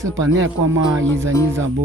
是把那光嘛一直你咋不？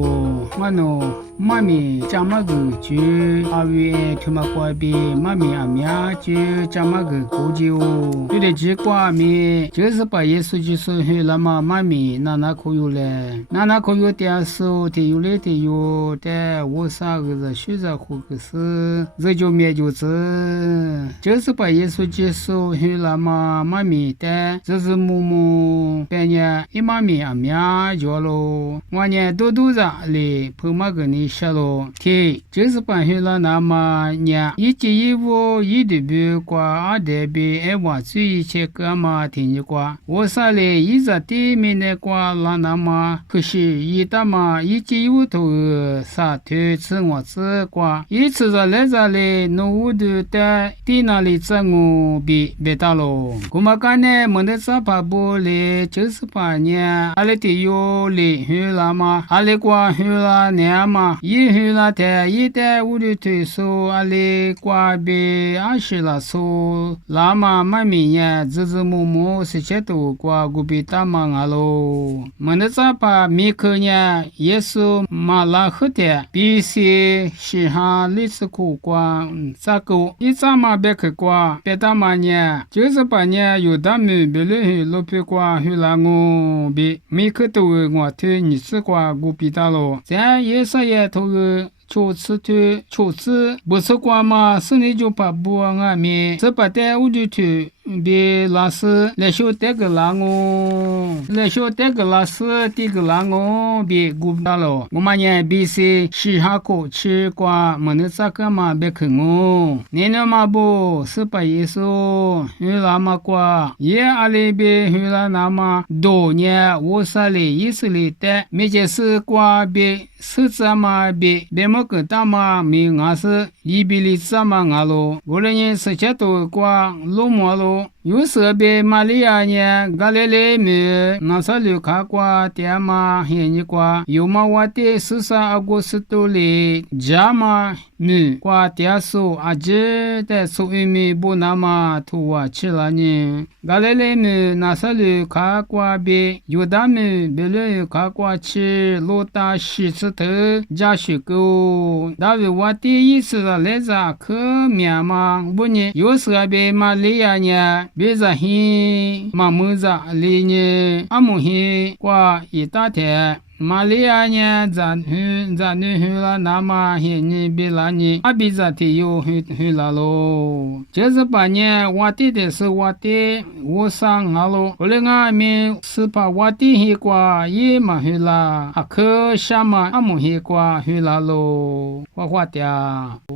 我喏，妈咪家嘛个就2月他妈过边，妈咪阿妈就家嘛个过节哦。有的结果咪就是把耶稣基督去了嘛，妈咪那可有嘞，那可有点数，得有嘞得有，但我啥个是学着活个是，这就灭就是把耶稣基督去了嘛，妈咪的，这是母半夜一妈咪阿妈叫咯，我呢多着嘞，婆妈跟你说咯，天就是把去了那么呢，一季一物一对比挂二对比，我注意些个嘛听你挂，我啥嘞一直对面的挂了那么，可是一大嘛一季一物头啥推吃我吃挂，一次着来着嘞，农务的地那里整我别大咯，我们干呢没得啥把不嘞，就是把呢，阿里的有嘞去了嘛，阿里挂去了呢嘛，一去了的，一代我的推手阿里挂别20了手，那么妈咪呢，自母是些都挂古比大嘛阿咯，没得啥把米克呢，耶稣马拉赫的，必须是哈历史苦挂，咋个一咋嘛别去挂，别大嘛呢，就是把呢有的没别了去路边挂去了我别米克都我推你是挂古比大咯，咱也是也头个。初次不是光嘛，是你就把不外面，这把带我就去。别老师来学带个拉我，来学带个老师带个拉我，别顾到了。我们呢，必须试下课吃瓜，没得啥个嘛别看我。你那嘛不是把耶稣去那么瓜，也阿里别去了那么多年，我啥哩意思哩的，没件事瓜别是怎么别么个大嘛没俺是一比里怎么俺咯，我的人是些都瓜落寞咯。有时被玛利亚呢，格里里米那时留卡瓜爹嘛，现你瓜有嘛我的42里家嘛米瓜爹数阿姐的数米不那么土啊起了呢，格里里米那时留卡瓜比有的米别留卡瓜吃罗大西子头加水沟，大为我第一次来这可面嘛，不呢有时被玛利亚呢。别在hin嘛么子里呢？阿么hin qua一大天。玛利亚呢？咱女去了，那么现你别了呢？阿比咱提有去了喽。就是把呢，我的是我的，我上阿喽。后来俺们是把我的去qua也嘛去了，阿可什么阿么去qua去了喽？我的。